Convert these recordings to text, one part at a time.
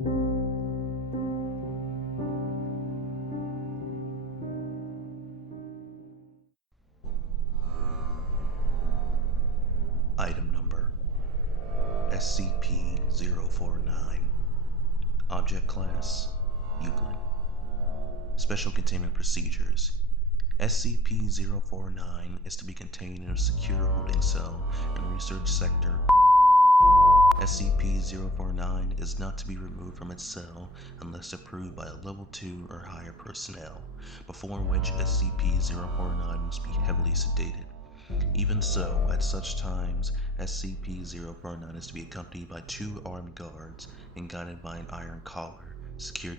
Item number SCP-049. Object Class Euclid. Special Containment Procedures. SCP-049 is to be contained in a secure holding cell in Research Sector. SCP-049 is not to be removed from its cell unless approved by a Level 2 or higher personnel, before which SCP-049 must be heavily sedated. Even so, at such times, SCP-049 is to be accompanied by 2 armed guards and guided by an iron collar, secured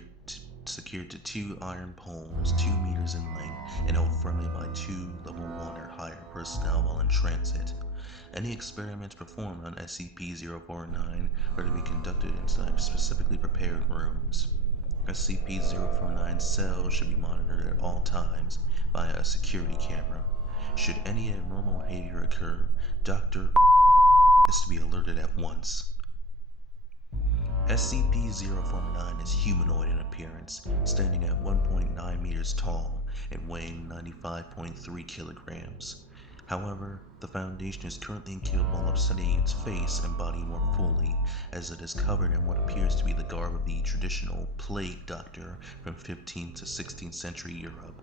to 2 iron poles 2 meters in length and held firmly by 2 Level 1 or higher personnel while in transit. Any experiments performed on SCP-049 are to be conducted inside specifically prepared rooms. SCP-049's cells should be monitored at all times via a security camera. Should any abnormal behavior occur, Dr. is to be alerted at once. SCP-049 is humanoid in appearance, standing at 1.9 meters tall and weighing 95.3 kilograms. However, the Foundation is currently incapable of studying its face and body more fully, as it is covered in what appears to be the garb of the traditional plague doctor from 15th to 16th century Europe.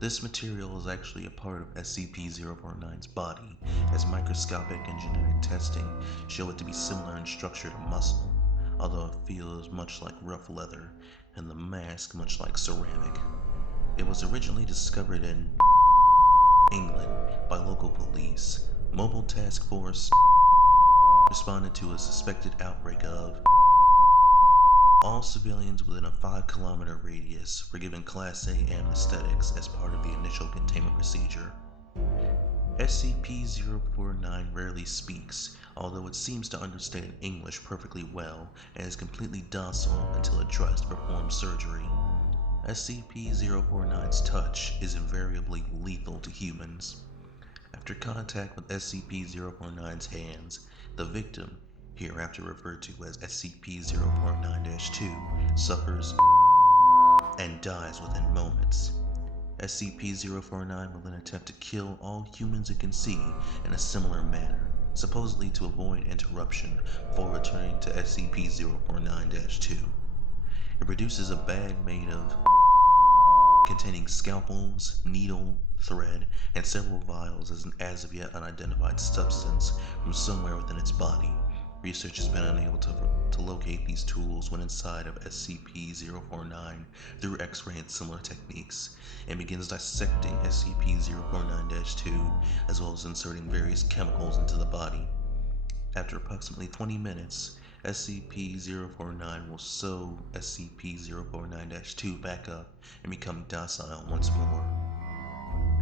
This material is actually a part of SCP-049's body, as microscopic and genetic testing show it to be similar in structure to muscle, although it feels much like rough leather, and the mask much like ceramic. It was originally discovered in England by local police. Mobile Task Force responded to a suspected outbreak of. All civilians within a 5-kilometer radius were given Class A anesthetics as part of the initial containment procedure. SCP-049 rarely speaks, although it seems to understand English perfectly well and is completely docile until addressed to perform surgery. SCP-049's touch is invariably lethal to humans. After contact with SCP-049's hands, the victim, hereafter referred to as SCP-049-2, suffers and dies within moments. SCP-049 will then attempt to kill all humans it can see in a similar manner, supposedly to avoid interruption before returning to SCP-049-2. It produces a bag made of containing scalpels, needle, thread, and several vials as an as of yet unidentified substance from somewhere within its body. Research has been unable to locate these tools when inside of SCP-049 through X-ray and similar techniques, and begins dissecting SCP-049-2 as well as inserting various chemicals into the body. After approximately 20 minutes, SCP-049 will sew SCP-049-2 back up and become docile once more.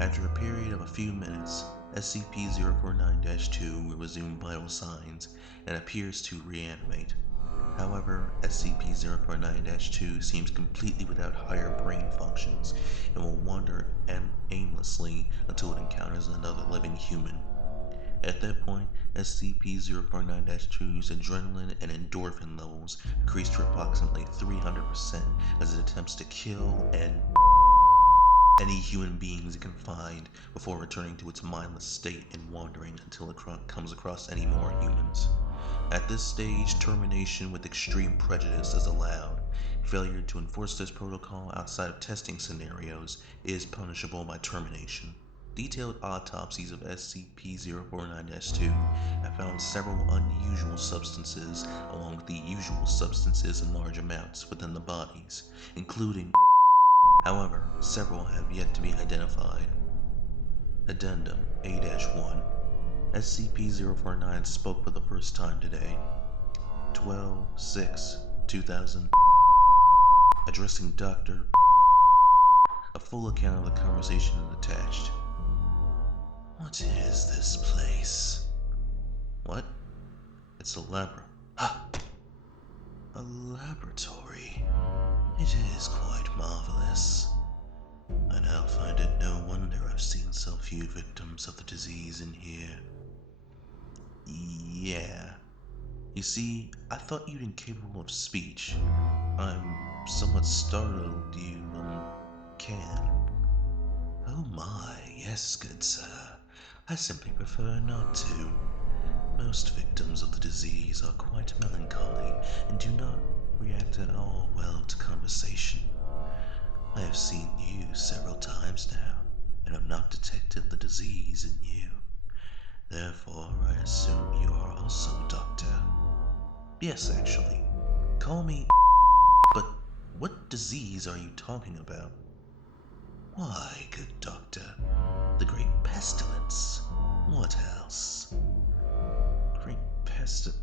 After a period of a few minutes, SCP-049-2 will resume vital signs and appears to reanimate. However, SCP-049-2 seems completely without higher brain functions and will wander aimlessly until it encounters another living human. At that point, SCP-049-2's adrenaline and endorphin levels increase to approximately 300% as it attempts to kill any human beings it can find before returning to its mindless state and wandering until it comes across any more humans. At this stage, termination with extreme prejudice is allowed. Failure to enforce this protocol outside of testing scenarios is punishable by termination. Detailed autopsies of SCP-049-2 have found several unusual substances along with the usual substances in large amounts within the bodies, including. However, several have yet to be identified. Addendum A-1. SCP-049 spoke for the first time today. 12/6/2000. Addressing Dr. A full account of the conversation is attached. What is this place? What? It's a a laboratory. It is quite marvelous. I now find it no wonder I've seen so few victims of the disease in here. Yeah, You see, I thought you'd incapable of speech. I'm somewhat startled you, can. Oh my, yes, good sir. I simply prefer not to. Most victims of the disease are quite melancholy and do not react at all well to conversation. I have seen you several times now, and have not detected the disease in you. Therefore, I assume you are also a doctor. Yes, actually. Call me, but what disease are you talking about? Why, good doctor, the great pestilence. What else? Great pestilence.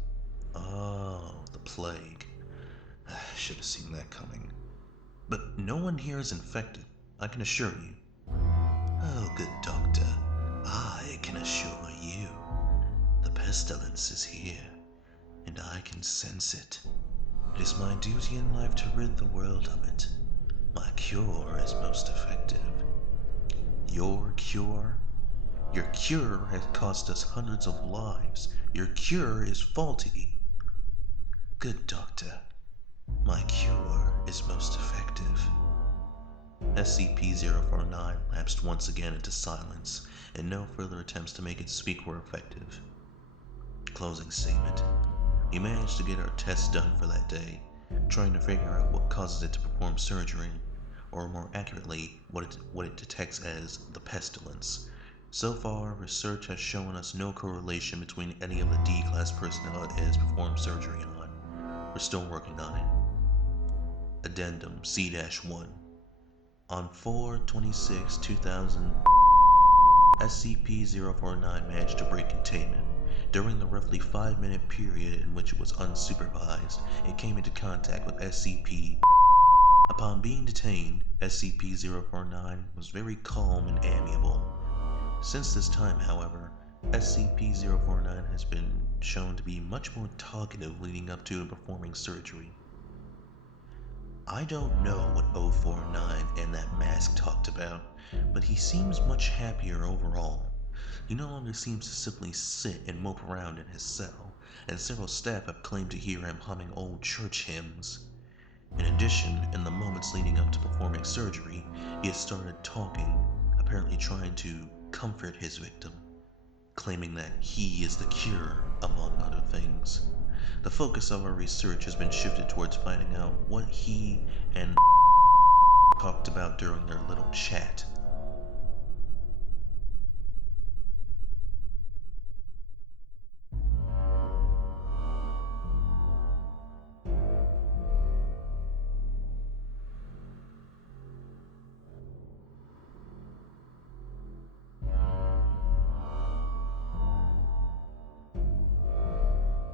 Oh, the plague. I should have seen that coming. But no one here is infected, I can assure you. Oh, good doctor, I can assure you. The pestilence is here, and I can sense it. It is my duty in life to rid the world of it. My cure is most effective. Your cure? Your cure has cost us hundreds of lives. Your cure is faulty. Good doctor, my cure is most effective. SCP-049 lapsed once again into silence, and no further attempts to make it speak were effective. Closing statement. We managed to get our tests done for that day, trying to figure out what causes it to perform surgery, or more accurately, what it detects as the pestilence. So far, research has shown us no correlation between any of the D-Class personnel it has performed surgery on. We're still working on it. Addendum C-1. On 4/26/2000, SCP-049 managed to break containment. During the roughly 5-minute period in which it was unsupervised, it came into contact with SCP. Upon being detained, SCP-049 was very calm and amiable. Since this time, however, SCP-049 has been shown to be much more talkative leading up to and performing surgery. I don't know what 049 and that mask talked about, but he seems much happier overall. He no longer seems to simply sit and mope around in his cell, and several staff have claimed to hear him humming old church hymns. In addition, in the moments leading up to performing surgery, he has started talking, apparently trying to comfort his victim, claiming that he is the cure, among other things. The focus of our research has been shifted towards finding out what he and talked about during their little chat.